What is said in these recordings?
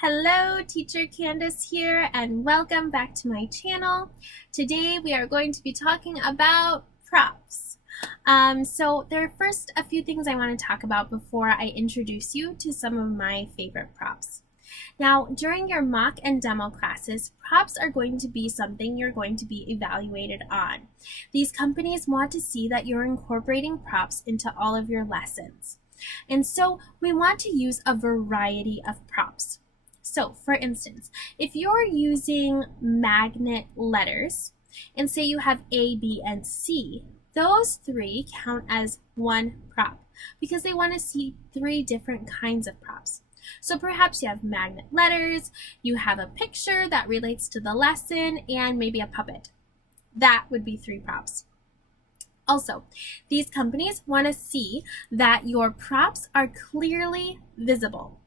Hello, Teacher Candace here, and welcome back to my channel. Today we are going to be talking about props. So there are first a few things I want to talk about before I introduce you to some of my favorite props. Now, during your mock and demo classes, props are going to be something you're going to be evaluated on. These companies want to see that you're incorporating props into all of your lessons. And so we want to use a variety of props. So, for instance, if you're using magnet letters, and say you have A, B, and C, those three count as one prop because they want to see three different kinds of props. So perhaps you have magnet letters, you have a picture that relates to the lesson, and maybe a puppet. That would be three props. Also, these companies want to see that your props are clearly visible.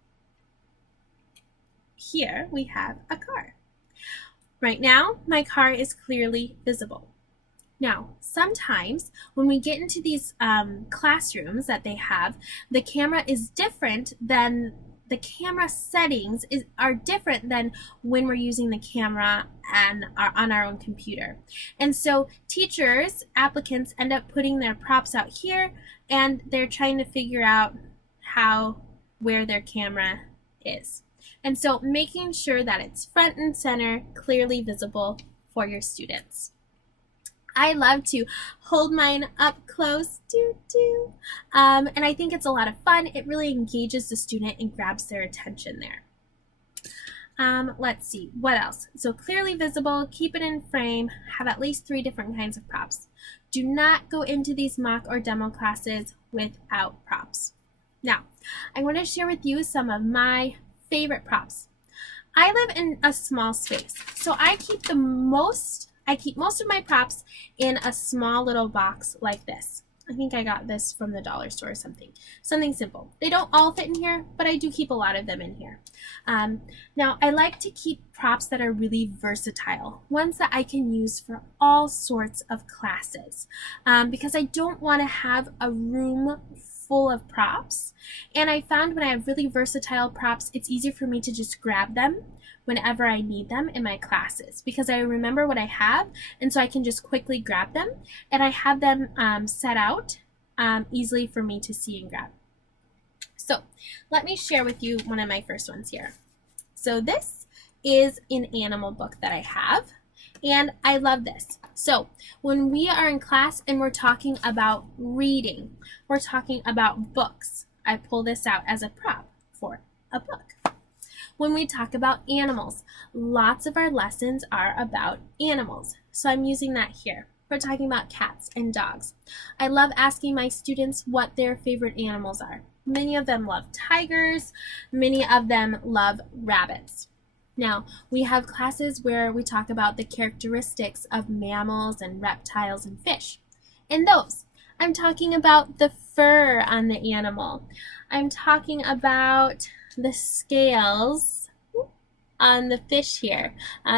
Here we have a car. Right now, my car is clearly visible. Now, sometimes when we get into these classrooms that they have, the camera is different than the camera settings are different than when we're using the camera and on our own computer. And so teachers, applicants end up putting their props out here, and they're trying to figure out where their camera is. And so making sure that it's front and center, clearly visible for your students. I love to hold mine up close, and I think it's a lot of fun. It really engages the student and grabs their attention there. Let's see, what else? So clearly visible, keep it in frame, have at least three different kinds of props. Do not go into these mock or demo classes without props. Now, I want to share with you some of my favorite props. I live in a small space, so I keep most of my props in a small little box like this. I think I got this from the dollar store or something simple. They don't all fit in here, but I do keep a lot of them in here. Now, I like to keep props that are really versatile, ones that I can use for all sorts of classes, because I don't want to have a room full of props. And I found when I have really versatile props, it's easier for me to just grab them whenever I need them in my classes because I remember what I have, and so I can just quickly grab them, and I have them set out easily for me to see and grab. So let me share with you one of my first ones here. So this is an animal book that I have, and I love this. So when we are in class and we're talking about reading, we're talking about books, I pull this out as a prop for a book. When we talk about animals, lots of our lessons are about animals. So I'm using that here. We're talking about cats and dogs. I love asking my students what their favorite animals are. Many of them love tigers. Many of them love rabbits. Now, we have classes where we talk about the characteristics of mammals and reptiles and fish. In those, I'm talking about the fur on the animal. I'm talking about the scales on the fish here.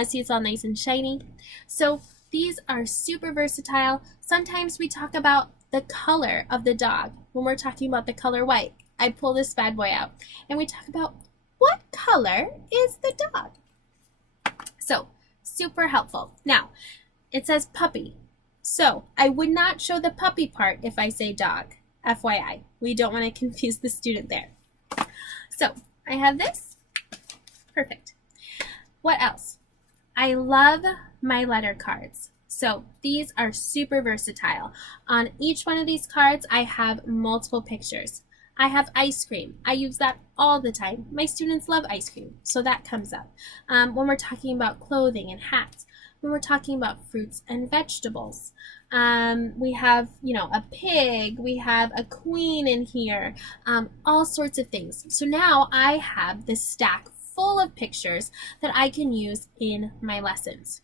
See, it's all nice and shiny. So these are super versatile. Sometimes we talk about the color of the dog. When we're talking about the color white, I pull this bad boy out and we talk about what color is the dog. So super helpful. Now, it says puppy. So I would not show the puppy part if I say dog. FYI, we don't want to confuse the student there. So I have this. Perfect. What else? I love my letter cards. So these are super versatile. On each one of these cards, I have multiple pictures. I have ice cream. I use that all the time. My students love ice cream, so that comes up. When we're talking about clothing and hats, when we're talking about fruits and vegetables, we have, a pig, we have a queen in here, all sorts of things. So now I have this stack full of pictures that I can use in my lessons.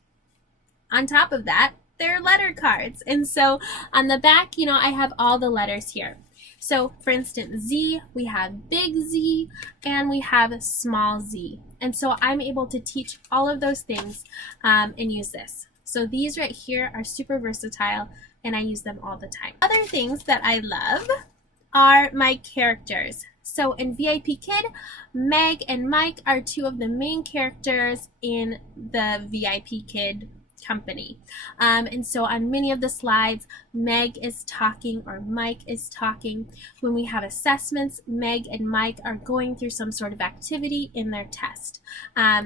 On top of that, they're letter cards. And so on the back, I have all the letters here. So for instance, Z, we have big Z and we have small z. And so I'm able to teach all of those things and use this. So these right here are super versatile and I use them all the time. Other things that I love are my characters. So in VIPKID, Meg and Mike are two of the main characters in the VIPKID company. And so on many of the slides, Meg is talking or Mike is talking. When we have assessments, Meg and Mike are going through some sort of activity in their test.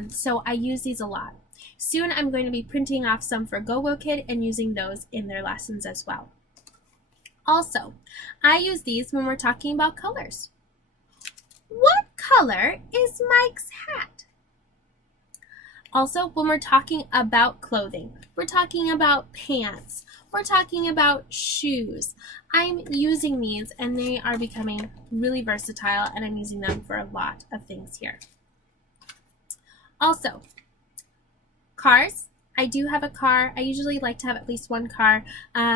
So I use these a lot. Soon I'm going to be printing off some for Gogokid and using those in their lessons as well. Also, I use these when we're talking about colors. What color is Mike's hat? Also, when we're talking about clothing, we're talking about pants, we're talking about shoes. I'm using these and they are becoming really versatile, and I'm using them for a lot of things here. Also, cars. I do have a car. I usually like to have at least one car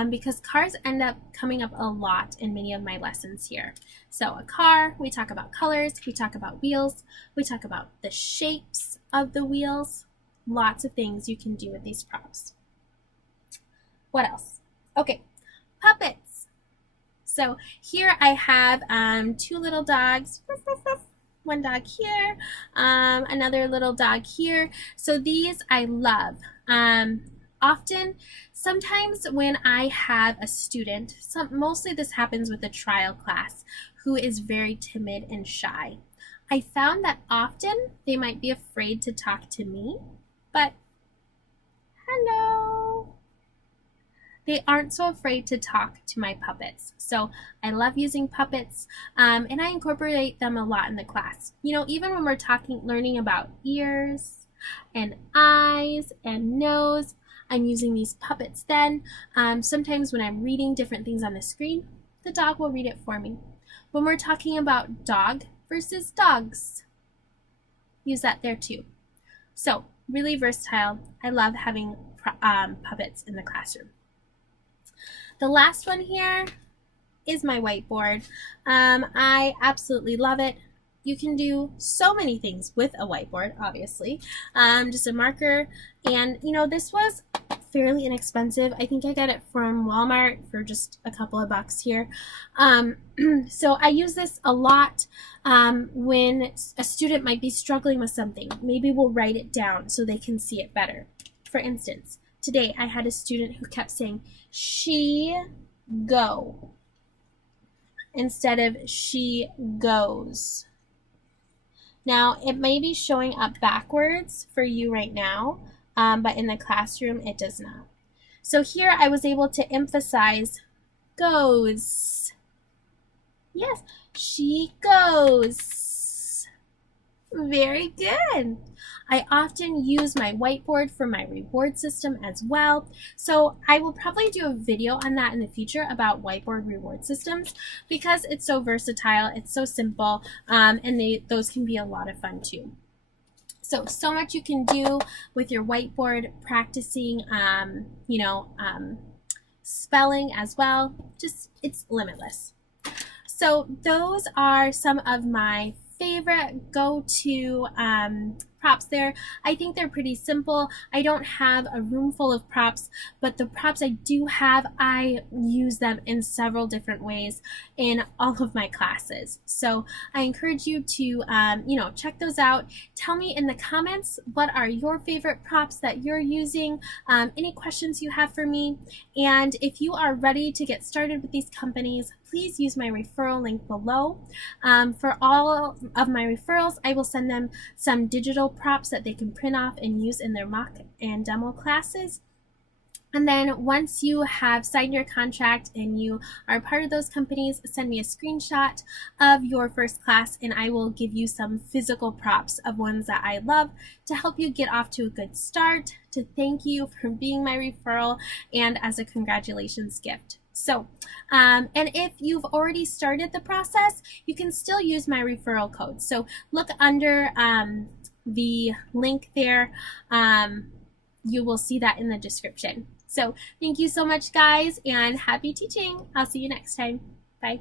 because cars end up coming up a lot in many of my lessons here. So a car, we talk about colors, we talk about wheels, we talk about the shapes of the wheels. Lots of things you can do with these props. What else? Okay, puppets. So here I have two little dogs. One dog here, another little dog here. So these I love. Often, sometimes when I have a student, mostly this happens with a trial class, who is very timid and shy. I found that often they might be afraid to talk to me, but hello. They aren't so afraid to talk to my puppets. So I love using puppets, and I incorporate them a lot in the class. You know, even when we're learning about ears and eyes and nose, I'm using these puppets then. Sometimes when I'm reading different things on the screen, the dog will read it for me. When we're talking about dog versus dogs, use that there too. So really versatile. I love having puppets in the classroom. The last one here is my whiteboard. I absolutely love it. You can do so many things with a whiteboard, obviously. Just a marker, and you know, this was fairly inexpensive. I think I got it from Walmart for just a couple of bucks here. So I use this a lot when a student might be struggling with something. Maybe we'll write it down so they can see it better. For instance, today I had a student who kept saying, "She go," instead of "she goes." Now, it may be showing up backwards for you right now, but in the classroom, it does not. So here I was able to emphasize goes. Yes, she goes. Very good. I often use my whiteboard for my reward system as well. So I will probably do a video on that in the future about whiteboard reward systems because it's so versatile, it's so simple, and those can be a lot of fun too. So much you can do with your whiteboard, practicing, spelling as well. Just, it's limitless. So those are some of my favorite go-to props there. I think they're pretty simple. I don't have a room full of props, but the props I do have, I use them in several different ways in all of my classes. So I encourage you to, check those out. Tell me in the comments, what are your favorite props that you're using? Any questions you have for me? And if you are ready to get started with these companies, please use my referral link below. For all of my referrals, I will send them some digital props that they can print off and use in their mock and demo classes. And then once you have signed your contract and you are part of those companies, send me a screenshot of your first class and I will give you some physical props of ones that I love to help you get off to a good start, to thank you for being my referral, and as a congratulations gift. So, and if you've already started the process, you can still use my referral code. So look under the link there. You will see that in the description. So thank you so much, guys, and happy teaching. I'll see you next time. Bye.